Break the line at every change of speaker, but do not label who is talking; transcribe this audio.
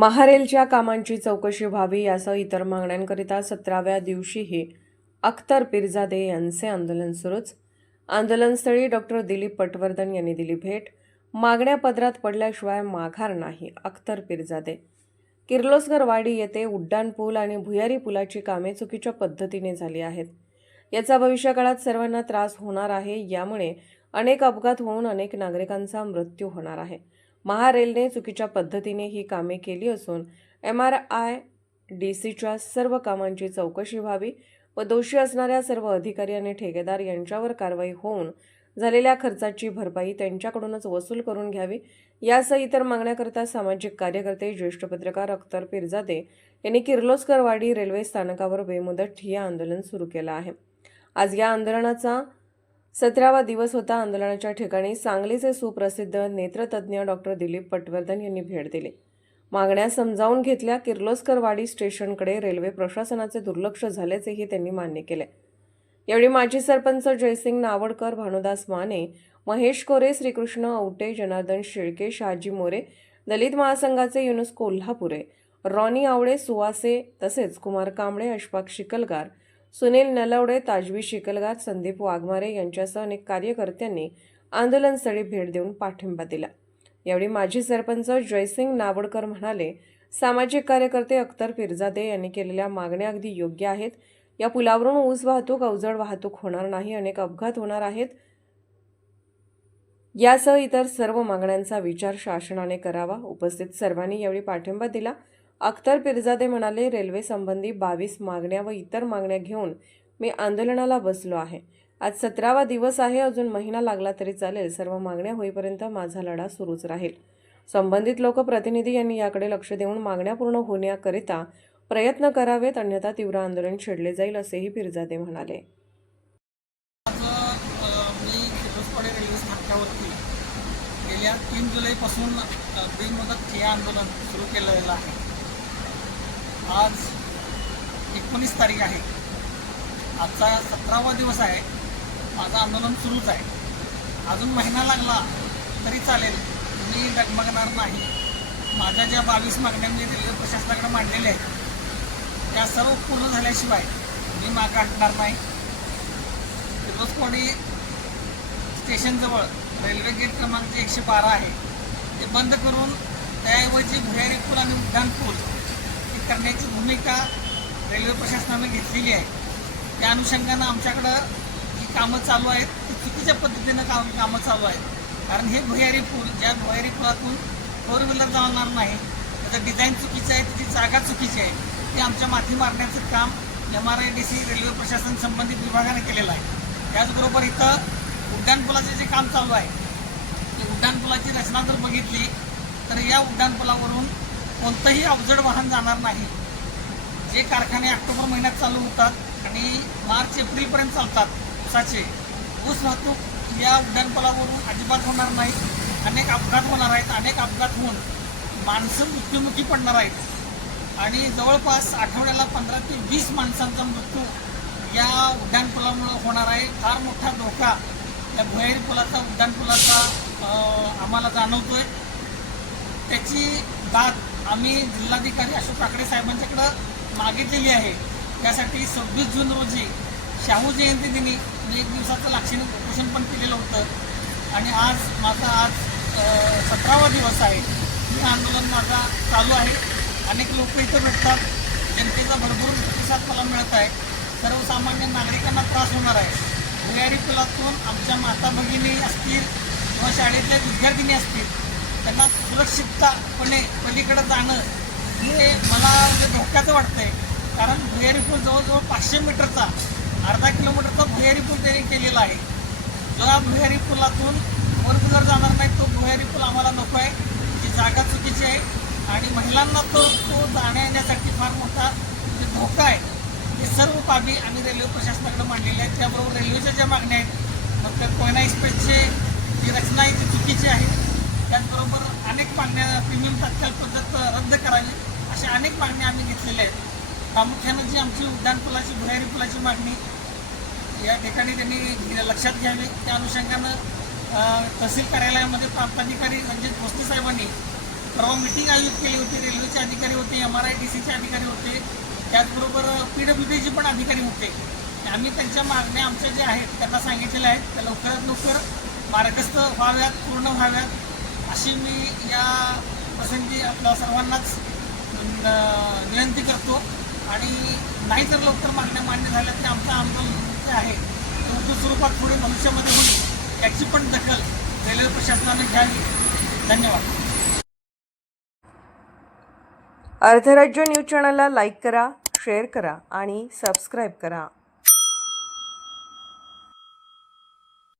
महारेलच्या कामांची चौकशी व्हावी यासह इतर मागण्यांकरिता सतराव्या दिवशीही अख्तर पिरजादे यांचे आंदोलन सुरूच. आंदोलनस्थळी डॉक्टर दिलीप पटवर्धन यांनी दिली भेट. मागण्या पदरात पडल्याशिवाय माघार नाही अख्तर पिरजादे किर्लोस्कर वाडी येथे उड्डाण पूल आणि भुयारी पुलाची कामे चुकीच्या पद्धतीने झाली आहेत. याचा भविष्यकाळात सर्वांना त्रास होणार आहे यामुळे अनेक अपघात होऊन अनेक नागरिकांचा मृत्यू होणार आहे. महारेलने चुकीच्या पद्धतीने ही कामे केली असून एम आर आय डी सीच्या सर्व कामांची चौकशी व्हावी व दोषी असणाऱ्या सर्व अधिकारी आणि ठेकेदार यांच्यावर कारवाई होऊन झालेल्या खर्चाची भरपाई त्यांच्याकडूनच वसूल करून घ्यावी यासह इतर मागण्याकरता सामाजिक कार्यकर्ते ज्येष्ठ पत्रकार अख्तर पिरजादे यांनी किर्लोस्करवाडी रेल्वे स्थानकावर बेमुदत ठिय्या आंदोलन सुरू केलं आहे. आज या आंदोलनाचा सतरावा दिवस होता आंदोलनाच्या ठिकाणी. सांगलीचे सुप्रसिद्ध नेत्रतज्ञ डॉक्टर दिलीप पटवर्धन यांनी भेट दिली. मागण्या समजावून घेतल्या किर्लोस्करवाडी स्टेशनकडे रेल्वे प्रशासनाचे दुर्लक्ष झाल्याचेही त्यांनी मान्य केले. यावेळी माजी सरपंच जयसिंग नावडकर भानुदास माने महेश कोरे श्रीकृष्ण औटे जनार्दन शेळके शहाजी मोरे दलित महासंघाचे युनुस कोल्हापुरे रॉनी आवळे सुवासे तसेच कुमार कांबळे अशफाक शिकलगार सुनील नलवडे ताजवी शिकलगार संदीप वाघमारे यांच्यासह अनेक कार्यकर्त्यांनी आंदोलनस्थळी भेट देऊन पाठिंबा दिला. यावेळी माजी सरपंच जयसिंग नावडकर म्हणाले सामाजिक कार्यकर्ते अख्तर पिरजादे यांनी केलेल्या मागण्या अगदी योग्य आहेत. या पुलावरून ऊस वाहतूक अवजड वाहतूक होणार नाही अनेक अपघात होणार आहेत. यासह इतर सर्व मागण्यांचा विचार शासनाने करावा. उपस्थित सर्वांनी यावेळी पाठिंबा दिला. अख्तर पिरजादे म्हणाले रेल्वे संबंधी बावीस मागण्या व इतर मागण्या घेऊन मी आंदोलनाला बसलो आहे. आज सतरावा दिवस आहे अजून महिना लागला तरी चालेल. सर्व मागण्या होईपर्यंत माझा लढा सुरूच राहील. संबंधित लोकप्रतिनिधी यांनी याकडे लक्ष देऊन मागण्या पूर्ण होण्याकरिता प्रयत्न करावेत अन्यथा तीव्र आंदोलन छेडले जाईल असेही पिरजादे म्हणाले.
गेल्या तीन जुलैपासून बेमुदत ठिय्या आंदोलन सुरू केलेलं आहे. आज एकोणीस तारीख आहे. आजचा सतरावा दिवस आहे. माझं आंदोलन सुरूच आहे. अजून महिना लागला तरी चालेल. मी डगमगणार नाही. माझ्या ज्या बावीस मागण्या मी रेल्वे प्रशासनाकडे मांडलेल्या आहेत त्या सर्व पूर्ण झाल्याशिवाय मी मागं हटणार नाही. किर्लोस्वाडी स्टेशनजवळ रेल्वे गेट क्रमांक एकशे बारा आहे ते बंद करून त्याऐवजी भुयारी पूल आणि उड्डाणपूल करण्याची भूमिका रेल्वे प्रशासनाने घेतलेली आहे. त्या अनुषंगानं आमच्याकडं जी कामं चालू आहेत ती चुकीच्या पद्धतीनं काम कामं चालू आहेत. कारण हे भुयारी पूल ज्या भुयारी पुलातून फोर व्हीलर जाणार नाही त्याचं डिझाईन चुकीचं आहे त्याची जागा चुकीची आहे ते आमच्या माथी मारण्याचं काम M R I D C railway प्रशासन संबंधित विभागाने केलेलं आहे. त्याचबरोबर इथं उड्डाणपुलाचे जे काम चालू आहे ते उड्डाणपुलाची रचना जर बघितली तर या उड्डाणपुलावरून कोणतंही अवजड वाहन जाणार नाही. जे कारखाने ऑक्टोबर महिन्यात चालू होतात आणि मार्च एप्रिलपर्यंत चालतात ऊसाचे ऊस वाहतूक या उड्डाणपुलावरून अजिबात होणार नाही. अनेक अपघात होणार आहेत. अनेक अपघात होऊन माणसं मृत्युमुखी पडणार आहेत. आणि जवळपास आठवड्याला पंधरा ते वीस माणसांचा मृत्यू या उड्डाणपुलामुळं होणार आहे. फार मोठा धोका या भुयारी पुलाचा उड्डाणपुलाचा आम्हाला जाणवतो आहे त्याची दाद आम्ही जिल्हाधिकारी अशोक काकडे साहेबांच्याकडं मागितलेली आहे. त्यासाठी सव्वीस जून रोजी शाहू जयंती दिनी मी एक दिवसाचं लाक्षणिक उपोषण पण केलेलं होतं. आणि आज माझा आज सतरावा दिवस आहे. हे आंदोलन माझा चालू आहे. अनेक लोक इथं भेटतात. जनतेचा भरभरून प्रतिसाद मला मिळत आहे. सर्वसामान्य नागरिकांना त्रास होणार आहे. भुयारी पुलातून आमच्या माता भगिनी असतील किंवा शाळेतल्या विद्यार्थिनी असतील त्यांना सुरक्षिततापणे पलीकडे जाणं हे मला म्हणजे धोक्याचं वाटतंय. कारण भुयारी पूल जवळजवळ पाचशे मीटरचा अर्धा किलोमीटरचा भुयारी पूल त्यांनी केलेला आहे. जो हा भुयारी पुलातून वर्ग जर जाणार नाही तो भुयारी पूल आम्हाला नको आहे. ती जागा चुकीची आहे. आणि महिलांना तो तो जाण्या येण्यासाठी फार मोठा म्हणजे धोका आहे. हे सर्व बाबी आम्ही रेल्वे प्रशासनाकडे मांडलेल्या आहेत. त्याबरोबर रेल्वेच्या ज्या मागण्या आहेत मग त्या कोयना एक्सप्रेसचे जी रचना आहे ती चुकीची आहे. त्याचबरोबर अनेक मागण्या प्रीमियम तात्काळ पद्धत रद्द करावी अशा अनेक मागण्या आम्ही घेतलेल्या आहेत. प्रामुख्यानं जी आमची उड्डाणपुलाची भुयारी पुलाची मागणी या ठिकाणी त्यांनी लक्षात घ्यावी. त्या अनुषंगानं तहसील कार्यालयामध्ये प्रांताधिकारी रणजित भोसले साहेबांनी परवा मिटिंग आयोजित केली होती. रेल्वेचे अधिकारी होते एम आर आय डी सीचे अधिकारी होते. त्याचबरोबर पी डब्ल्यू डीचे पण अधिकारी होते. आम्ही त्यांच्या मागण्या आमच्या ज्या आहेत त्यांना सांगितलेल्या आहेत. त्या लवकरात लवकर मार्गस्थ व्हाव्यात पूर्ण व्हाव्यात. अशी मी या प्रसंगी आपल्या सर्वांनाच विनंती करतो. आणि नाही जर लवकर मागण्या मान्य झाल्या तरी आमचं आंदोलन जे आहे. ते स्वरूपात पुढे भविष्यामध्ये होईल याची पण दखल रेल्वे प्रशासनाने घ्यावी. धन्यवाद.
अर्धराज्य न्यूज चॅनलला लाईक करा शेअर करा आणि सबस्क्राईब करा.